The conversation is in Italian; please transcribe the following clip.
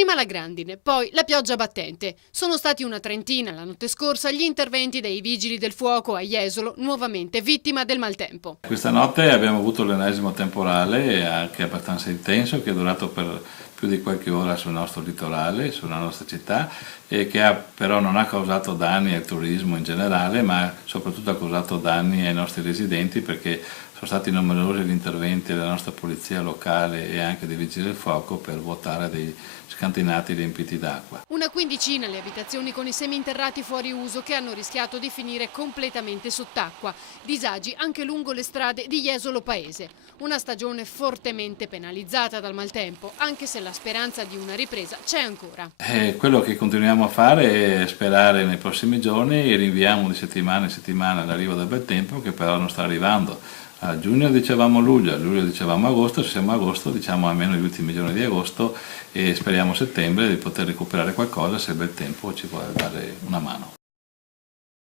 Prima la grandine, poi la pioggia battente. Sono stati una trentina la notte scorsa gli interventi dei vigili del fuoco a Jesolo, nuovamente vittima del maltempo. Questa notte abbiamo avuto l'ennesimo temporale, anche abbastanza intenso, che è durato per più di qualche ora sul nostro litorale, sulla nostra città, e che però non ha causato danni al turismo in generale, ma soprattutto ha causato danni ai nostri residenti, perché sono stati numerosi gli interventi della nostra polizia locale e anche dei vigili del fuoco per vuotare dei scantinati riempiti d'acqua. Una quindicina le abitazioni con i seminterrati fuori uso che hanno rischiato di finire completamente sott'acqua. Disagi anche lungo le strade di Jesolo Paese. Una stagione fortemente penalizzata dal maltempo, anche se la speranza di una ripresa c'è ancora. Quello che continuiamo a fare è sperare nei prossimi giorni e rinviamo di settimana in settimana l'arrivo del bel tempo, che però non sta arrivando. A giugno dicevamo luglio, a luglio dicevamo agosto, se siamo a agosto diciamo almeno gli ultimi giorni di agosto e speriamo a settembre di poter recuperare qualcosa se il bel tempo ci vuole dare una mano.